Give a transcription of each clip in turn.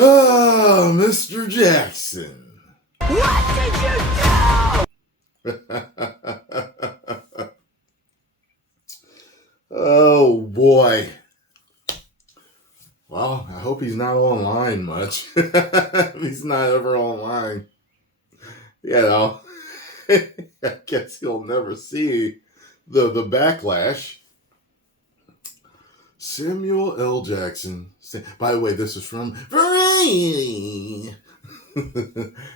Ah, Mr. Jackson. What did you do? Oh, boy. Well, I hope he's not online much. He's not ever online. You know, I guess he'll never see the backlash. Samuel L. Jackson. By the way, this is from Variety.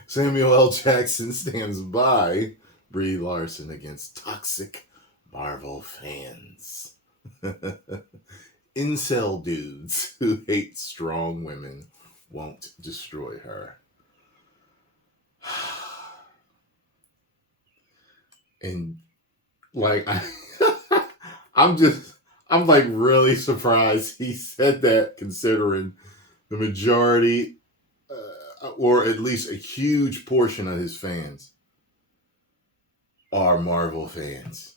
Samuel L. Jackson stands by Brie Larson against toxic Marvel fans. Incel dudes who hate strong women won't destroy her. And like I'm like really surprised he said that, considering the majority or at least a huge portion of his fans are Marvel fans.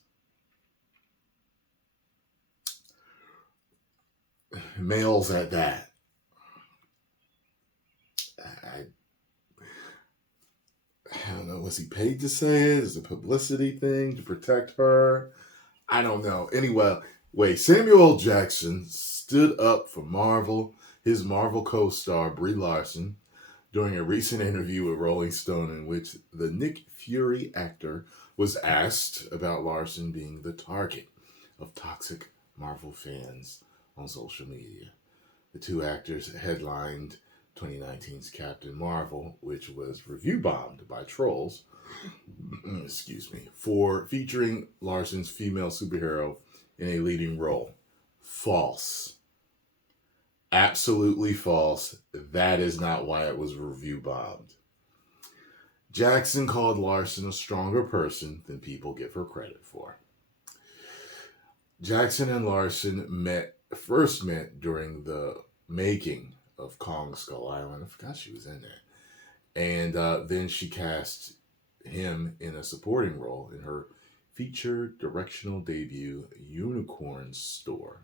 Males at that. I don't know. Was he paid to say it? Is it a publicity thing to protect her? I don't know. Anyway, Samuel L. Jackson stood up for Marvel, his Marvel co-star Brie Larson, during a recent interview with Rolling Stone, in which the Nick Fury actor was asked about Larson being the target of toxic Marvel fans on social media. The two actors headlined 2019's Captain Marvel, which was review bombed by trolls, for featuring Larson's female superhero in a leading role. False. Absolutely false. That is not why it was review bombed. Jackson called Larson a stronger person than people give her credit for. Jackson and Larson first met during the making of Kong Skull Island. I forgot she was in that. And then she cast him in a supporting role in her feature directional debut, Unicorn Store.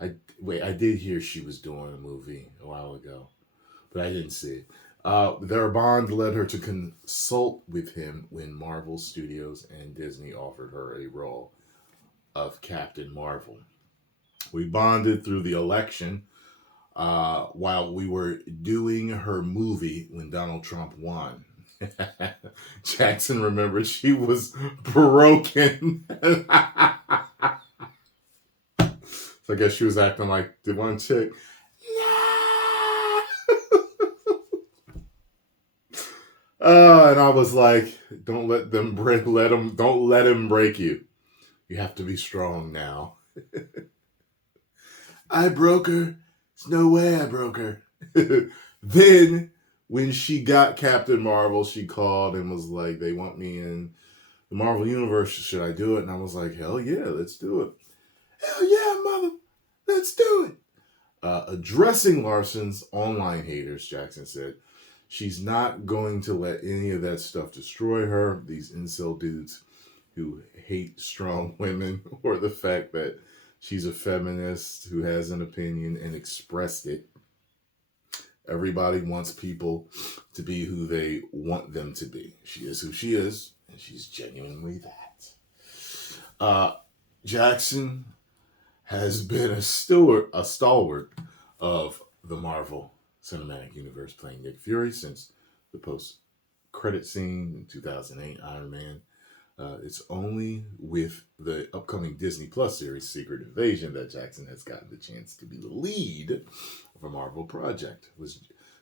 I did hear she was doing a movie a while ago, but I didn't see it. Their bond led her to consult with him when Marvel Studios and Disney offered her a role of Captain Marvel. We bonded through the election while we were doing her movie when Donald Trump won. Jackson remembered she was broken. So I guess she was acting like the one chick. And I was like, don't let him break you. You have to be strong now. I broke her. There's no way I broke her. Then, when she got Captain Marvel, she called and was like, they want me in the Marvel Universe. Should I do it? And I was like, hell yeah, let's do it. Hell yeah, mother. Let's do it. Addressing Larson's online haters, Jackson said, she's not going to let any of that stuff destroy her. These incel dudes who hate strong women, or the fact that she's a feminist who has an opinion and expressed it. Everybody wants people to be who they want them to be. She is who she is, and she's genuinely that. Jackson has been a stalwart of the Marvel Cinematic Universe, playing Nick Fury since the post-credit scene in 2008, Iron Man. It's only with the upcoming Disney Plus series, Secret Invasion, that Jackson has gotten the chance to be the lead of a Marvel project. Was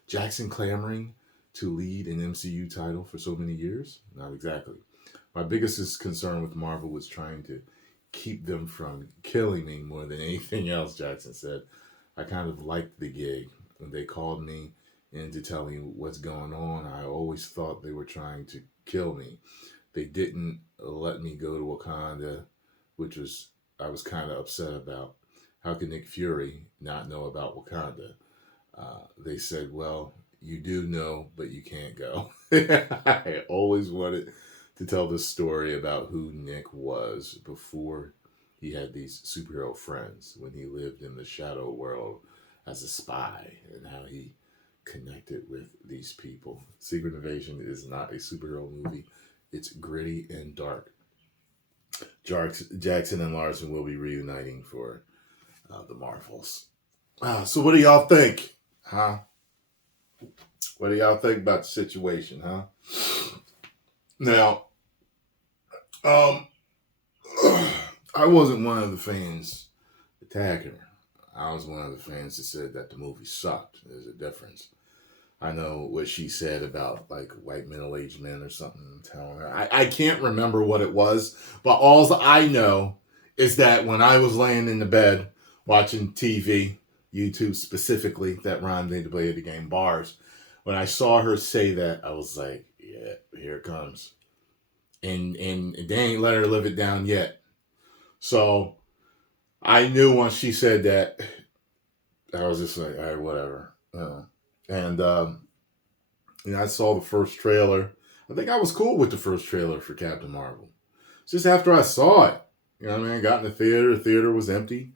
Jackson clamoring to lead an MCU title for so many years? Not exactly. My biggest concern with Marvel was trying to keep them from killing me more than anything else, Jackson said. I kind of liked the gig. When they called me in to tell me what's going on, I always thought they were trying to kill me. They didn't let me go to Wakanda, which I was kind of upset about. How could Nick Fury not know about Wakanda? They said, well, you do know, but you can't go. I always wanted to tell the story about who Nick was before he had these superhero friends, when he lived in the shadow world as a spy, and how he connected with these people. Secret Invasion is not a superhero movie. It's gritty and dark. Jackson and Larson will be reuniting for the Marvels. So what do y'all think? Huh? What do y'all think about the situation, huh? Now, I wasn't one of the fans attacking her. I was one of the fans that said that the movie sucked. There's a difference. I know what she said about like white middle-aged men or something telling her. I can't remember what it was, but all I know is that when I was laying in the bed watching TV, YouTube specifically, that rhymed they play the game bars, when I saw her say that, I was like, yeah, here it comes. And they ain't let her live it down yet. So I knew once she said that, I was just like, all right, whatever. And I saw the first trailer. I think I was cool with the first trailer for Captain Marvel. It's just after I saw it, you know what I mean? I got in the theater was empty.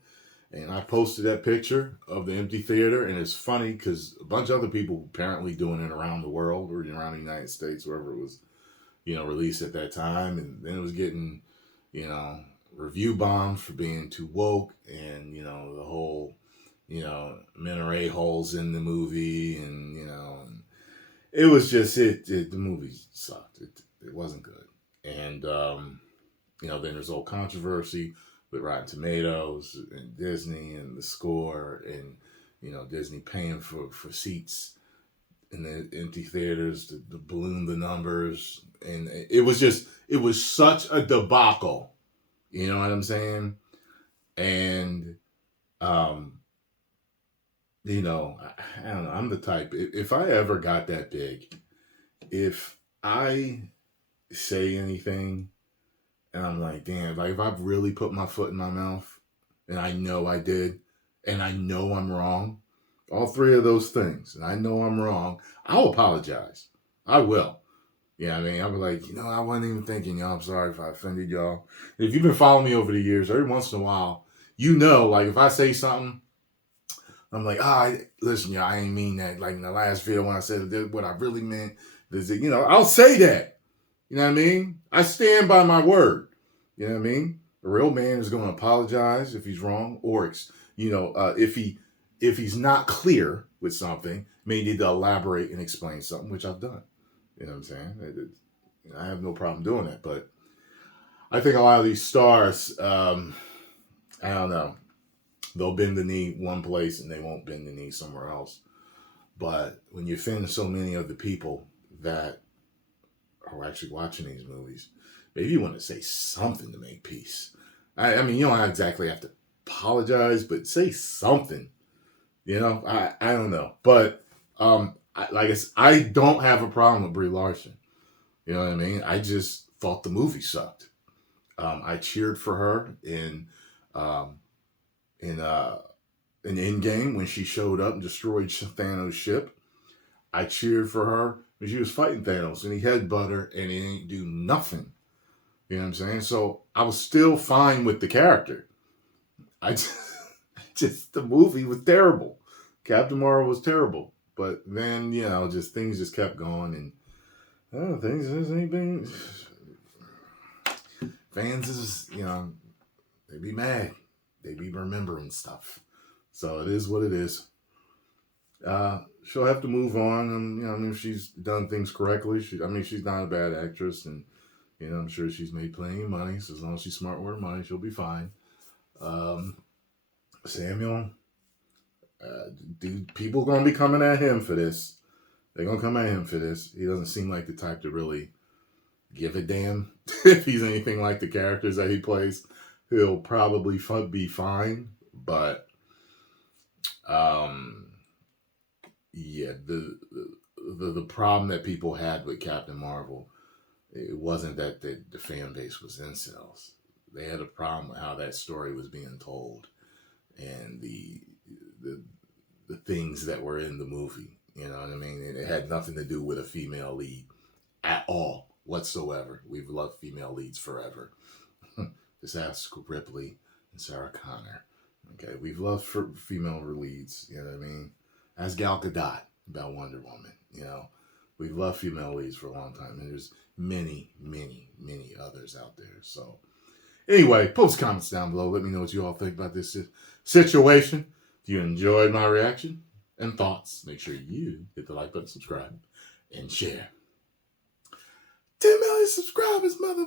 And I posted that picture of the empty theater. And it's funny because a bunch of other people apparently doing it around the world or around the United States, wherever it was, released at that time. And then it was getting, review bombs for being too woke and, the whole, men are a-holes in the movie and, and it was just, the movie sucked. It wasn't good. And, then there's all controversy with Rotten Tomatoes and Disney and the score and, Disney paying for seats in the empty theaters to balloon the numbers. And it was such a debacle. You know what I'm saying? And, I don't know. I'm the type, if I ever got that big, if I say anything and I'm like, damn, like if I've really put my foot in my mouth and I know I did and I know I'm wrong, all three of those things, and I know I'm wrong, I'll apologize. I will. Yeah, I'll be like, I wasn't even thinking, y'all. I'm sorry if I offended y'all. If you've been following me over the years, every once in a while, like if I say something, I'm like, listen, y'all, I ain't mean that. Like in the last video when I said what I really meant, I'll say that. You know what I mean? I stand by my word. You know what I mean? A real man is going to apologize if he's wrong, or if he's not clear with something, may need to elaborate and explain something, which I've done. You know what I'm saying? I have no problem doing that, but I think a lot of these stars, I don't know, they'll bend the knee one place and they won't bend the knee somewhere else. But when you offend so many of the people that are actually watching these movies, maybe you want to say something to make peace. I mean, you don't exactly have to apologize, but say something. I don't know. But I don't have a problem with Brie Larson. You know what I mean? I just thought the movie sucked. I cheered for her in Endgame when she showed up and destroyed Thanos' ship. I cheered for her when she was fighting Thanos and he headbutted her and he ain't do nothing. You know what I'm saying? So I was still fine with the character. The movie was terrible. Captain Marvel was terrible. But then, things just kept going and things just ain't been. Fans is, they be mad. They be remembering stuff. So it is what it is. She'll have to move on. And, she's done things correctly. She's not a bad actress. And, I'm sure she's made plenty of money. So as long as she's smart with her money, she'll be fine. Samuel, people going to be coming at him for this. They're going to come at him for this. He doesn't seem like the type to really give a damn if he's anything like the characters that he plays. He'll probably be fine, but the problem that people had with Captain Marvel, it wasn't that the fan base was incels. They had a problem with how that story was being told and the things that were in the movie. You know what I mean? And it had nothing to do with a female lead at all whatsoever. We've loved female leads forever. Just ask Ripley and Sarah Connor. Okay, we've loved female leads. You know what I mean? Ask Gal Gadot. about Wonder Woman. You know, we've loved female leads for a long time, and there's many, many, many others out there. So anyway, post comments down below. Let me know what you all think about this situation. If you enjoyed my reaction and thoughts, make sure you hit the like button, subscribe, and share. 10 million subscribers, mother.